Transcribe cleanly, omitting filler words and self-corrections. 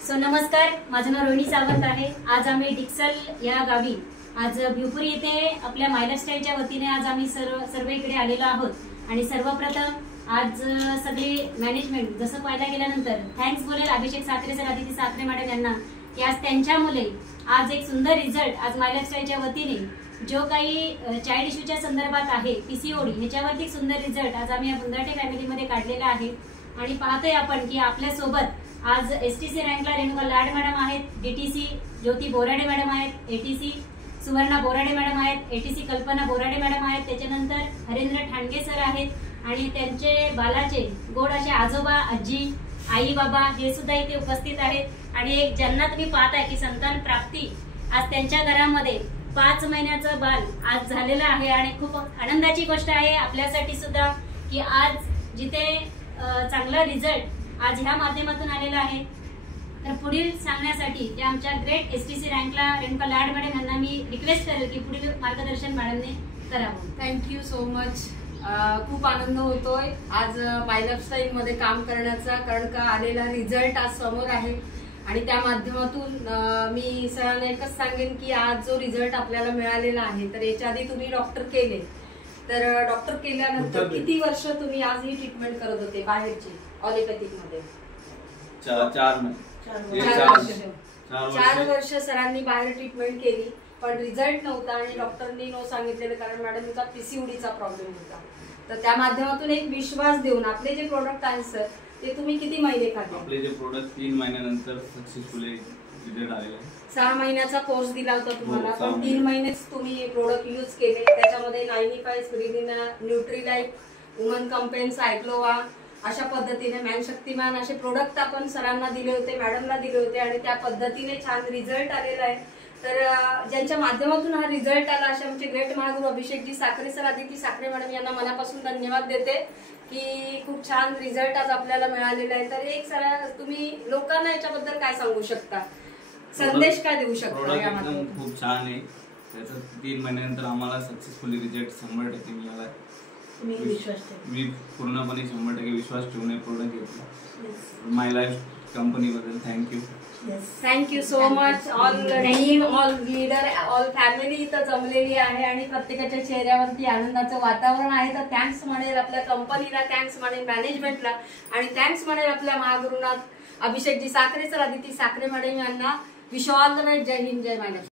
So नमस्कार, माझं नाव रोहिणी सावंत आहे। आज आम्ही डिक्सल या गावी आज भिवपुरी येथे आपल्या माय लाईफस्टाईलच्या वतीने आज आम्ही सर्व इकडे आलेलो आहोत। आणि सर्वप्रथम आज सगळे मॅनेजमेंट जसं पाहायला गेल्यानंतर थँक्स बोलेल अभिषेक साखरे सर, आदिती साखरे मॅडम यांना की आज त्यांच्यामुळे आज एक सुंदर रिझल्ट आज माय लाईफस्टाईलच्या वतीने जो काही चाइल्ड इश्यूच्या संदर्भात आहे पीसीओडी ह्याच्यावरती सुंदर रिझल्ट आज आम्ही या बुंदाटे फॅमिलीमध्ये काढलेला आहे। आणि पाहतोय आपण की आपल्या सोबत आज एसटीसी रँकला रेणुका लाड मॅडम आहेत, डीटीसी ज्योती बोराडे मॅडम आहेत, एटीसी सुवर्णा बोराडे मॅडम आहेत, एटीसी कल्पना बोराडे मॅडम आहेत, त्याच्यानंतर हरेंद्र ठाणगे सर आहेत आणि त्यांचे बालाचे गोड असे आजोबा आजी आई बाबा हे सुद्धा इथे उपस्थित आहेत। आणि एक ज्यांना तुम्ही पाहताय की संतान प्राप्ती आज त्यांच्या घरामध्ये 5 महिन्याचं बाल आज झालेलं आहे आणि खूप आनंदाची गोष्ट आहे आपल्यासाठी सुद्धा की आज जिथे चांगला रिझल्ट आज ह्या माध्यमातून आलेला आहे। तर पुढील सांगण्यासाठी जे आमच्या ग्रेट एसटीसी रँकला रेणुका लाड मॅडम यांना मी रिक्वेस्ट करेल की पुढील मार्गदर्शन मॅडमने करावं। Thank you so much. खूप आनंद होतोय आज माय लाईफस्टाईल मध्ये काम करण्याचा, कारण का आलेला रिझल्ट आज समोर आहे आणि त्या माध्यमातून मी सरांना एकच सांगेन की आज जो रिझल्ट आपल्याला मिळालेला आहे तर याच्या आधी तुम्ही डॉक्टर केले, तर डॉक्टर केल्यानंतर किती वर्ष तुम्ही आज ही ट्रीटमेंट करत होते बाहेरची ऑलिपॅथिक मध्ये? 4 वर्ष सरांनी बाहेर ट्रीटमेंट केली पण रिझल्ट नव्हता आणि डॉक्टरनी नो सांगितलेलं कारण मॅडमचा पीसीओडीचा प्रॉब्लेम होता। तर त्या माध्यमातून एक विश्वास देऊन आपले जे प्रोडक्ट आहेत सर ते तुम्ही किती महिने खाल्ले? आपले जे प्रोडक्ट 3 महिन्यानंतर सक्सेसफुली रिझल्ट आलेला आहे। 6 महिन्याचा कोर्स दिला होता तुम्हाला पण 3 महिनेच तुम्ही प्रोडक्ट यूज केले। त्याच्यामध्ये 95 स्पिरिडिना, न्यूट्रीलाइफ, वुमन कंपेन, सायक्लोवा अशा पद्धतीने मॅन शक्तिमान असे प्रोडक्ट आपण सरांना दिले होते, मॅडमला दिले होते आणि त्या पद्धतीने छान रिझल्ट आलेला आहे। तर ज्यांच्या माध्यमातून हा रिझल्ट आला असे आमचे ग्रेट महागुरु अभिषेकजी साखरे सर, आदिती साखरे मॅडम यांना मनापासून धन्यवाद देते की खूप छान रिझल्ट आज आपल्याला मिळालेला आहे। तर एक सर तुम्ही लोकांना याच्याबद्दल काय सांगू शकता, संदेश काय देऊ शकता? एकदम खूप छान आहे, त्याचा 3 महिन्यानंतर आम्हाला सक्सेसफुली रिझल्ट 100% मिळाला आहे। मी पूर्णपणे 100% विश्वास ठेवून प्रोडक्ट घेतला। माय लाईफ कंपनी बद्दल thank you. Thank you so much. All team, all leader, all family इथं जमलेली आहे आणि प्रत्येकाच्या चेहऱ्यावरती आनंदाचं वातावरण आहे। तर थँक्स म्हणेल आपल्या कंपनीला, थँक्स म्हणेल मॅनेजमेंटला आणि थँक्स म्हणेल आपल्या महागुरुनाथ अभिषेकजी साखरे सर, आदिती साखरे मॅडम यांना। Wish all the best. जय हिंद, जय महाराष्ट्र।